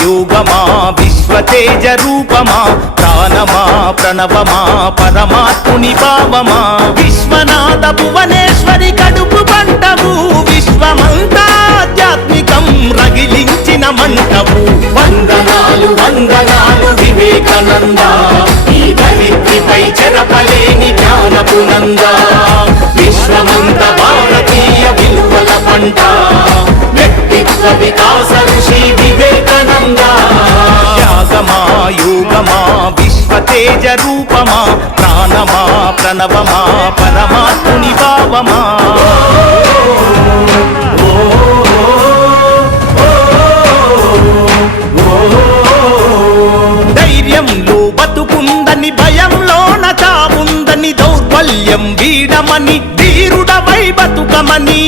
యోగమా విశ్వతేజ రూపమా ప్రాణమా ప్రణవమా పరమాత్ముని భావమా విశ్వనాథ భువనేశ్వరి కడుపు పంటవు విశ్వమంతా ఆధ్యాత్మికం రగిలించిన మంటవు వందనాలు వందనాలు వివేకానంద ఈ ధరిత్రిపై చెరపలేని జ్ఞానపు నంద విశ్వమంత భారతీయ విలువల పంట వ్యక్తిత్వ వికాస ఋషి వివేకానంద త్యాగమా యోగమా విశ్వతేజ రూపమా ప్రాణమా ప్రణవమా పరమాత్ముని భావమా ధైర్యంలో బతుకుందని భయంలోన చావుందని దౌర్బల్యం వీడమని ధీరుడవై బతుకమని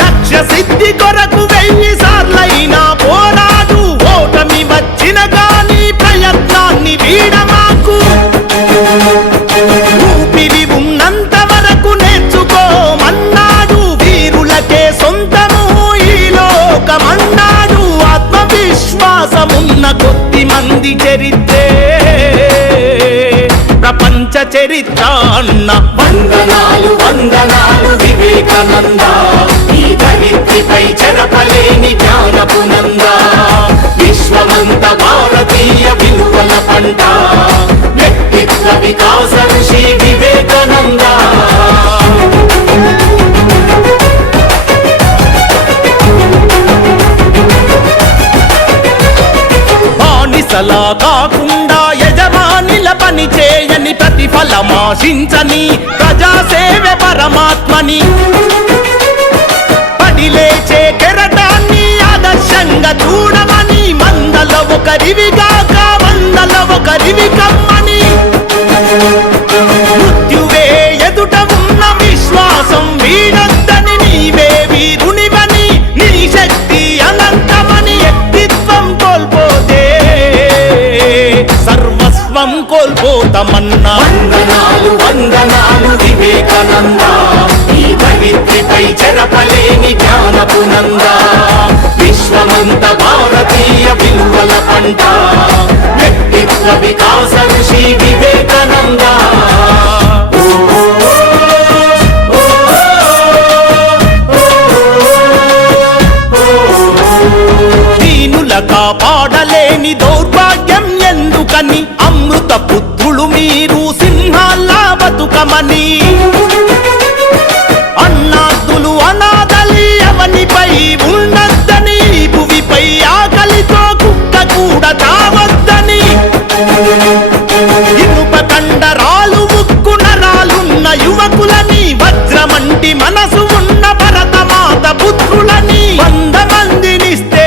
లక్ష్య సిద్ధి కొరకు 1000 సార్లైనా పోరాడు ఓటమి వచ్చిన గాని ప్రయత్నాన్ని వీడమాకు ఊపిరి ఉన్నంత వరకు నేర్చుకోమన్నాడు వీరులకే సొంతము ఈ లోకమన్నాడు ఆత్మవిశ్వాసమున్న కొద్ది మంది చరిత్రే ప్రపంచ చరిత్ర అన్న వందనాలు వందనాలు వివేకానంద ఈ ధరిత్రిపై చెరపలేని జ్ఞానపు నంద విశ్వమంత భారతీయ విలువల పంట వ్యక్తిత్వ వికాస ఋషి వివేకానంద బానిసలా కాకుండా యజమానిల పని చేయని ప్రతిఫలమాశించని ప్రజాసేవ పరమాత్మని పడిలేచే కెరటాన్ని ఆదర్శంగా చూడమని మందల ఒకరివిగాక వందల ఒకరివి కమ్మని మృత్యువే ఎదుట ఉన్న విశ్వాసం వీడొద్దని నీవే వీరునివని నీ శక్తి అనంతమని వ్యక్తిత్వం కోల్పోతే సర్వస్వం కోల్పోతామన్నా వందనాలు వందనాలు వివేకానంద ఈ ధరిత్రిపై చెరపలేని జ్ఞానపు నంద విశ్వమంత భారతీయ విలువల పంట వ్యక్తిత్వ వికాస ఋషి వివేకానంద దీనుల కాపాడలేని దౌర్భాగ్యం ఎందుకని అమృత పుత్రులు మీరు సింహాల్లా బతుకమని అన్నాదులు అనాథలి అవనిపై ఉన్నద్దని భువిపై ఆకలితో కుక్క కూడా తావద్దని ఇనుప కండరాలు ఉక్కు నరాలున్న యువకులని వజ్రమంటి మనసు ఉన్న భరతమాత పుత్రులని 100 మందినిస్తే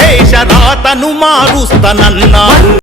దేశ రాతను మారుస్తానన్నా